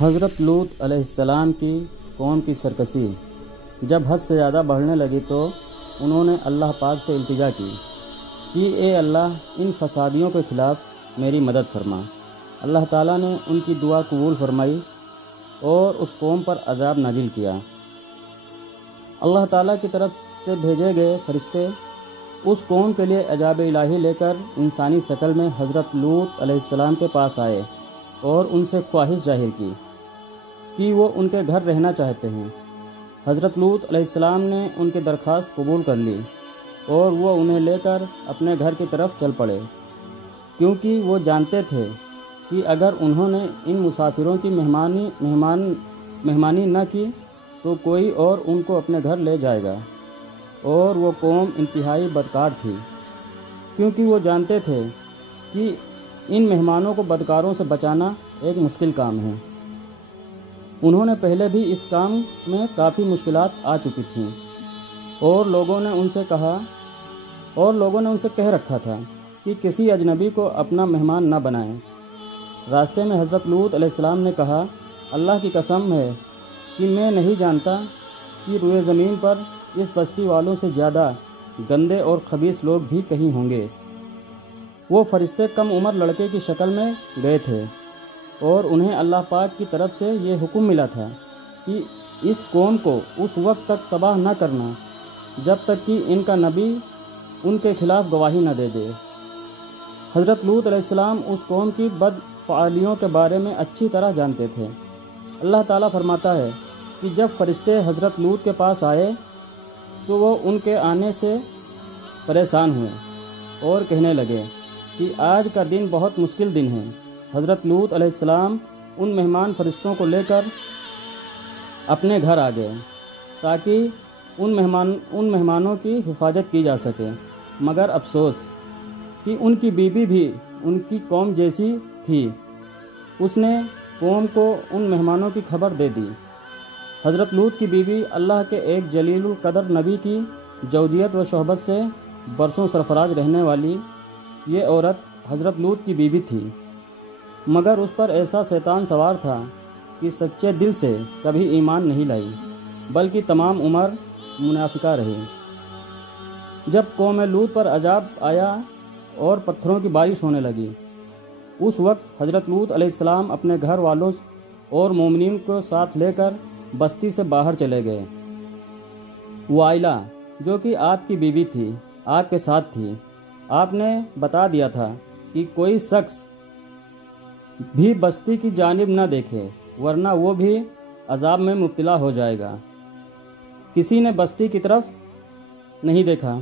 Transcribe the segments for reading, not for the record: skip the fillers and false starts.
حضرت لوط علیہ السلام کی قوم کی سرکشی جب حد سے زیادہ بڑھنے لگی تو انہوں نے اللہ پاک سے التجا کی کہ اے اللہ ان فسادیوں کے خلاف میری مدد فرما۔ اللہ تعالیٰ نے ان کی دعا قبول فرمائی اور اس قوم پر عذاب نازل کیا۔ اللہ تعالیٰ کی طرف سے بھیجے گئے فرشتے اس قوم کے لیے عذاب الہی لے کر انسانی شکل میں حضرت لوط علیہ السلام کے پاس آئے اور ان سے خواہش ظاہر کی کہ وہ ان کے گھر رہنا چاہتے ہیں۔ حضرت لوط علیہ السلام نے ان کی درخواست قبول کر لی اور وہ انہیں لے کر اپنے گھر کی طرف چل پڑے، کیونکہ وہ جانتے تھے کہ اگر انہوں نے ان مسافروں کی مہمانی نہ کی تو کوئی اور ان کو اپنے گھر لے جائے گا، اور وہ قوم انتہائی بدکار تھی، کیونکہ وہ جانتے تھے کہ ان مہمانوں کو بدکاروں سے بچانا ایک مشکل کام ہے۔ انہوں نے پہلے بھی اس کام میں کافی مشکلات آ چکی تھیں اور لوگوں نے ان سے کہہ رکھا تھا کہ کسی اجنبی کو اپنا مہمان نہ بنائیں۔ راستے میں حضرت لوط علیہ السلام نے کہا، اللہ کی قسم ہے کہ میں نہیں جانتا کہ روئے زمین پر اس بستی والوں سے زیادہ گندے اور خبیث لوگ بھی کہیں ہوں گے۔ وہ فرشتے کم عمر لڑکے کی شکل میں گئے تھے اور انہیں اللہ پاک کی طرف سے یہ حکم ملا تھا کہ اس قوم کو اس وقت تک تباہ نہ کرنا جب تک کہ ان کا نبی ان کے خلاف گواہی نہ دے دے۔ حضرت لوط علیہ السلام اس قوم کی بدفعالیوں کے بارے میں اچھی طرح جانتے تھے۔ اللہ تعالیٰ فرماتا ہے کہ جب فرشتے حضرت لوط کے پاس آئے تو وہ ان کے آنے سے پریشان ہوئے اور کہنے لگے کہ آج کا دن بہت مشکل دن ہے۔ حضرت لوط علیہ السلام ان مہمان فرشتوں کو لے کر اپنے گھر آ گئے تاکہ ان مہمانوں کی حفاظت کی جا سکے، مگر افسوس کہ ان کی بیوی بھی ان کی قوم جیسی تھی۔ اس نے قوم کو ان مہمانوں کی خبر دے دی۔ حضرت لوط کی بیوی اللہ کے ایک جلیل القدر نبی کی زوجیت و صحبت سے برسوں سرفراز رہنے والی یہ عورت حضرت لوط کی بیوی تھی، مگر اس پر ایسا شیطان سوار تھا کہ سچے دل سے کبھی ایمان نہیں لائی، بلکہ تمام عمر منافقہ رہی۔ جب قوم لوط پر عذاب آیا اور پتھروں کی بارش ہونے لگی، اس وقت حضرت لوط علیہ السلام اپنے گھر والوں اور مومنین کو ساتھ لے کر بستی سے باہر چلے گئے۔ وائلہ جو کہ آپ کی بیوی تھی آپ کے ساتھ تھی۔ آپ نے بتا دیا تھا کہ کوئی شخص بھی بستی کی جانب نہ دیکھے ورنہ وہ بھی عذاب میں مبتلا ہو جائے گا۔ کسی نے بستی کی طرف نہیں دیکھا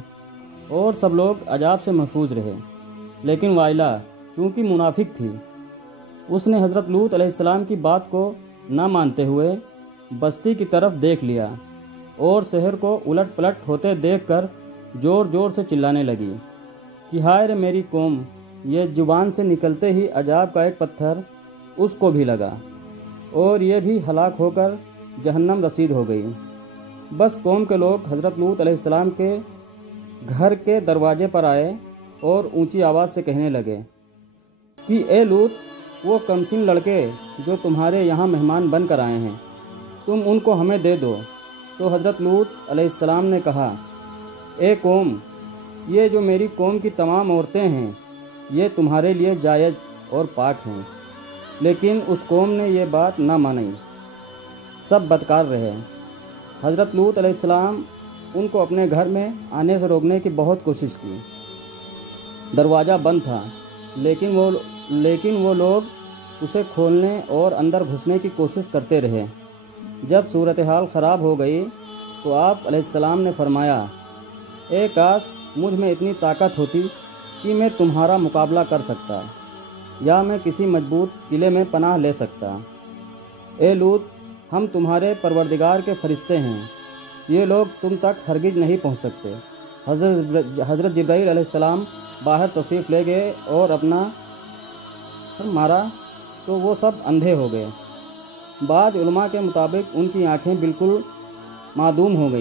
اور سب لوگ عذاب سے محفوظ رہے، لیکن وائلہ چونکہ منافق تھی، اس نے حضرت لوط علیہ السلام کی بات کو نہ مانتے ہوئے بستی کی طرف دیکھ لیا اور شہر کو الٹ پلٹ ہوتے دیکھ کر زور زور سے چلانے لگی کہ ہائے رے میری قوم! یہ زبان سے نکلتے ہی عذاب کا ایک پتھر اس کو بھی لگا اور یہ بھی ہلاک ہو کر جہنم رسید ہو گئی۔ بس قوم کے لوگ حضرت لوط علیہ السلام کے گھر کے دروازے پر آئے اور اونچی آواز سے کہنے لگے کہ اے لوط، وہ کمسن لڑکے جو تمہارے یہاں مہمان بن کر آئے ہیں، تم ان کو ہمیں دے دو۔ تو حضرت لوط علیہ السلام نے کہا، اے قوم، یہ جو میری قوم کی تمام عورتیں ہیں یہ تمہارے لیے جائز اور پاک ہیں۔ لیکن اس قوم نے یہ بات نہ مانی، سب بدکار رہے۔ حضرت لوط علیہ السلام ان کو اپنے گھر میں آنے سے روکنے کی بہت کوشش کی۔ دروازہ بند تھا، لیکن وہ لوگ اسے کھولنے اور اندر گھسنے کی کوشش کرتے رہے۔ جب صورتحال خراب ہو گئی تو آپ علیہ السلام نے فرمایا، اے کاش مجھ میں اتنی طاقت ہوتی کہ میں تمہارا مقابلہ کر سکتا یا میں کسی مضبوط قلعے میں پناہ لے سکتا۔ اے لوط، ہم تمہارے پروردگار کے فرشتے ہیں، یہ لوگ تم تک ہرگز نہیں پہنچ سکتے۔ حضرت جبرائیل علیہ السلام باہر تشریف لے گئے اور اپنا مارا تو وہ سب اندھے ہو گئے۔ بعض علماء کے مطابق ان کی آنکھیں بالکل معدوم ہو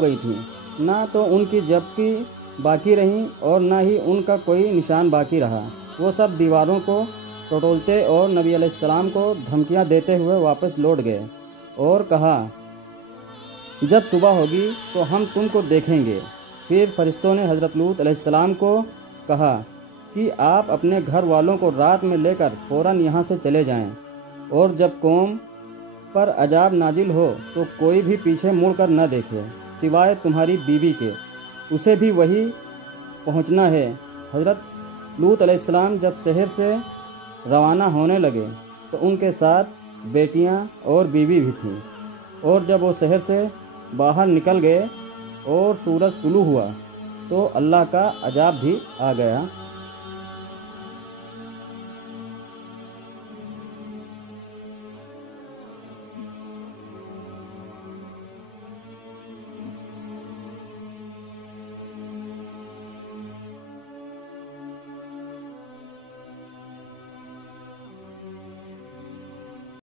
گئی تھیں، نہ تو ان کی جھپکی باقی رہیں اور نہ ہی ان کا کوئی نشان باقی رہا۔ وہ سب دیواروں کو ٹٹولتے اور نبی علیہ السلام کو دھمکیاں دیتے ہوئے واپس لوٹ گئے اور کہا جب صبح ہوگی تو ہم تم کو دیکھیں گے۔ پھر فرشتوں نے حضرت لوط علیہ السلام کو کہا کہ آپ اپنے گھر والوں کو رات میں لے کر فوراً یہاں سے چلے جائیں، اور جب قوم پر عذاب نازل ہو تو کوئی بھی پیچھے مڑ کر نہ دیکھے سوائے تمہاری بیوی کے، اسے بھی وہی پہنچنا ہے۔ حضرت لوط علیہ السلام جب شہر سے روانہ ہونے لگے تو ان کے ساتھ بیٹیاں اور بیوی بھی تھیں، اور جب وہ شہر سے باہر نکل گئے اور سورج طلوع ہوا تو اللہ کا عذاب بھی آ گیا۔